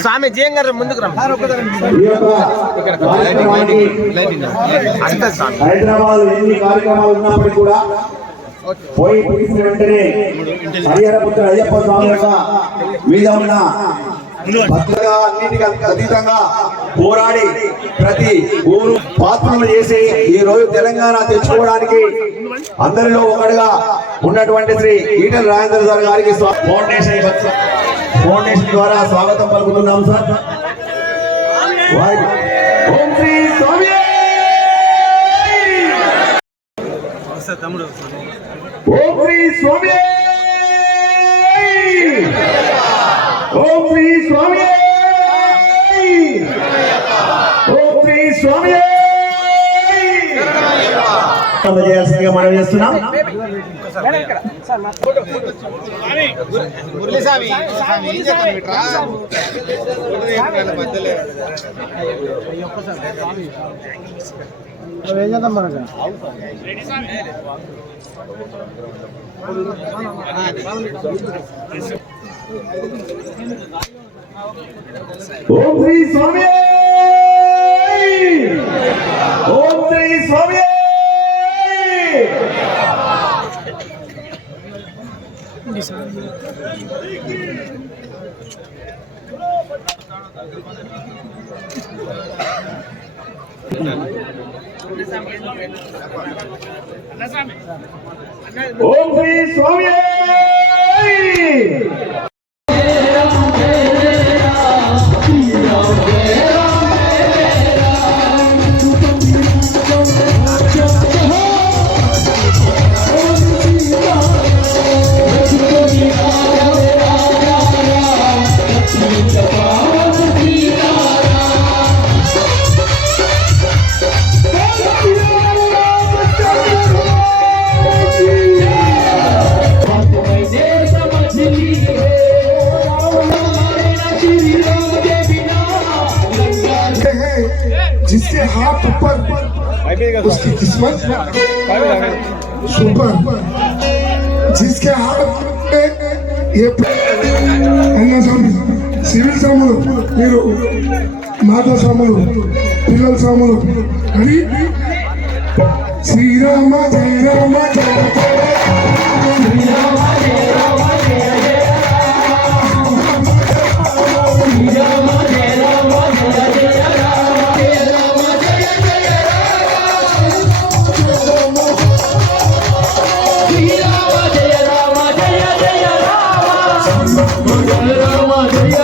Swami GM గారు ముందుకు హైదరాబాద్ ఎన్ని కార్యక్రమాలు ఉన్నప్పటికీ కూడా పోయి ముగిసిన వెంటనే హరిహరపుత్ర అయ్యప్ప స్వామి యొక్క మీద ఉన్న భద్రగా అన్నిటికీ అతీతంగా పోరాడి ప్రతి ఊరు పాత్రలు చేసి ఈ రోజు తెలంగాణ తెచ్చుకోవడానికి అందరిలో ఒకటిగా ఉన్నటువంటి శ్రీ ఈటల రాజేంద్ర సార్ గారికి ఫౌండేషన్ ఫౌండేషన్ ద్వారా స్వాగతం పలుకుతున్నాం సార్. వారికి ఓం శ్రీ స్వామి! ఓం శ్రీ స్వామి ఓం శ్రీ స్వామి ఓం శ్రీ స్వామి మనం చేస్తున్నాం. మురళి స్వామి స్వామి ఏం చేస్తాను ఇట్రా మధ్యలో ఏం చేద్దాం మనకు ఓం శ్రీ స్వామి ఓం శ్రీ స్వామి ఓం ओम श्री स्वामी! जिसके हाथ ऊपर उसकी किस्मत सुपर जिसके हाथ में ये అన్న స్వామి సివిల్ స్వాములు మీరు మాతా స్వాములు పిల్లల స్వాములు అని శ్రీరామ జయ రామ జయ జయ Maria.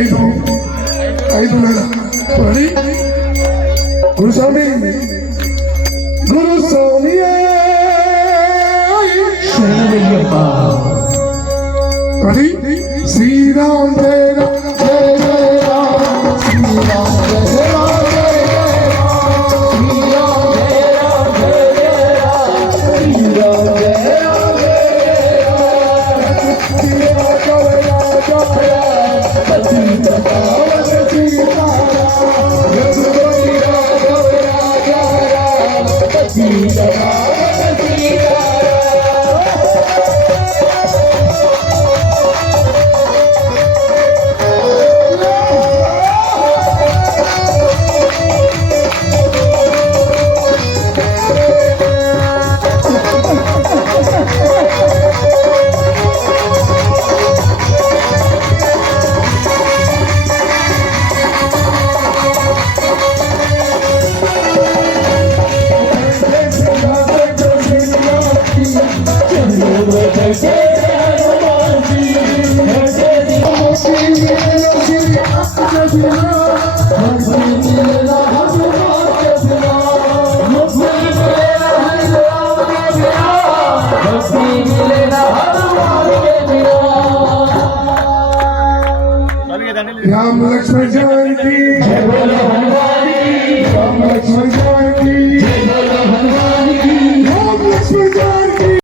ఐదు ఐదు ready Guruswami Guruswami ready Sriram Dev Thank you.